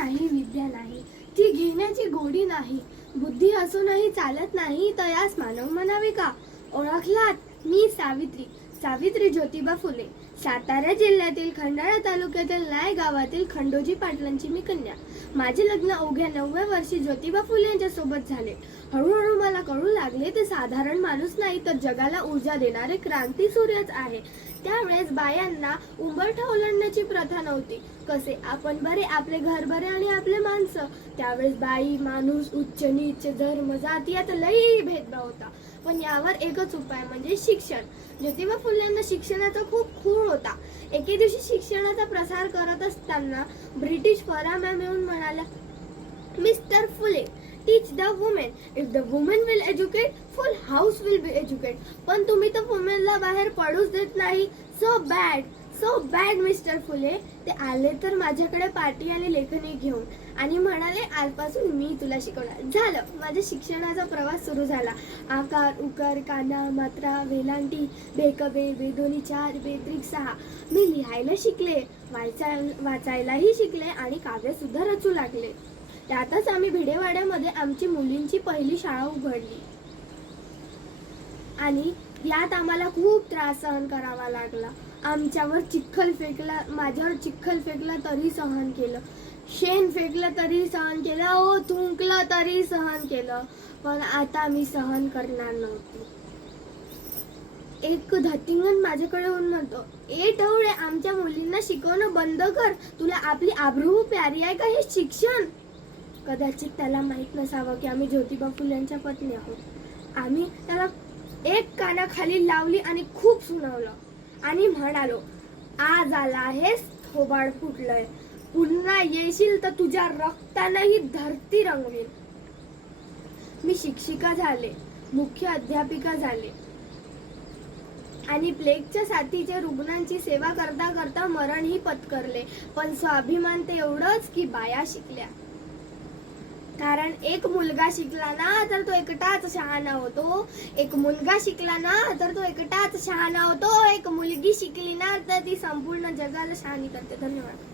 नाही विद्या नाही, ती घेण्याची गोडी नाही. बुद्धी असूनही चालत नाही, तयास मानव म्हणावे का? ओळखलात, मी सावित्री, सावित्री ज्योतिबा फुले. सातारा जिल्ह्यातील खंडाळा तालुक्यातील नाय गावातील खंडोजी पाटलांची मी कन्या. माझे लग्न अवघ्या 9व्या वर्षी ज्योतिबा फुले यांच्या सोबत झाले. हळूहळू मला कळू लागले ते साधारण माणूस नाही, तर जगाला ऊर्जा देणारे क्रांती सूर्यच आहे. त्यावेळेस बायांना उंबरठा ओलांडण्याची प्रथा नव्हती. कसे आपण बरे, आपले घर बरे आणि आपले माणसं. त्यावेळेस बाई माणूस, उच्च नीच, धर्म, जाती यात लई भेदभाव होता. पण यावर एकच उपाय म्हणजे शिक्षण. ज्योतिबा फुलेंना शिक्षणाचा खूप खूळ होता. एके दिवशी शिक्षणाचा प्रसार करत असताना ब्रिटिश फराम्या मिळून म्हणाल्या, mister Phule, teach the women. If the women will educate, full house will be educate. पण तुम्ही तर वुमेनला बाहेर पडूच देत नाही. So bad, so bad mister Phule. ते आले तर माझ्याकडे पाटी आणि लेखणी घेऊन आणि म्हणाले, आजपासून मी तुला शिकवणार. झालं, माझ्या शिक्षणाचा प्रवास सुरू झाला. आकार, उकार, काना, मात्रा, वेलांटी, बेकबे, बेदोनी 4, बेत्रिक 6. मी लिहायला शिकले, वाचायलाही शिकले आणि काव्य सुद्धा रचू लागले. त्यातच आम्ही भिडेवाड्यामध्ये आमची मुलींची पहिली शाळा उघडली आणि यात आम्हाला खूप त्रास सहन करावा लागला. आमच्यावर चिखल फेकला, माझ्यावर चिखल फेकला तरी सहन केलं, शेण फेकलं तरी सहन केलं, थुंकलं तरी सहन केलं. पण आता मी सहन करणार नव्हते. एक धतिंगण माझ्याकडे येऊन म्हणतो, ए टवळे, आमच्या मुलींना शिकवणं बंद कर. तुला आपली आबरू प्यारी आहे का हे शिक्षण? कदाचित त्याला माहित नसावं की आम्ही ज्योतिबा फुलेंच्या पत्नी आहोत. आम्ही त्याला एक कानाखाली लावली आणि खूप सुनावलं आणि म्हणालो, आज आला आहेस, थोबाड फुटलंय, पुन्हा येशील तर तुझ्या रक्तानं ही धरती रंगवील. मी शिक्षिका झाले, मुख्य अध्यापिका झाले आणि प्लेगच्या साथीच्या रुग्णांची सेवा करता करता मरणही पत्करले. पण स्वाभिमान ते एवढंच की बाया शिकल्या. कारण एक मुलगा शिकला ना तर तो एकटाच शहाणा होतो, एक मुलगा शिकला ना तर तो एकटाच शहाणा होतो, एक मुलगी शिकली ना तर ती संपूर्ण जगाला शहाणी करते. धन्यवाद.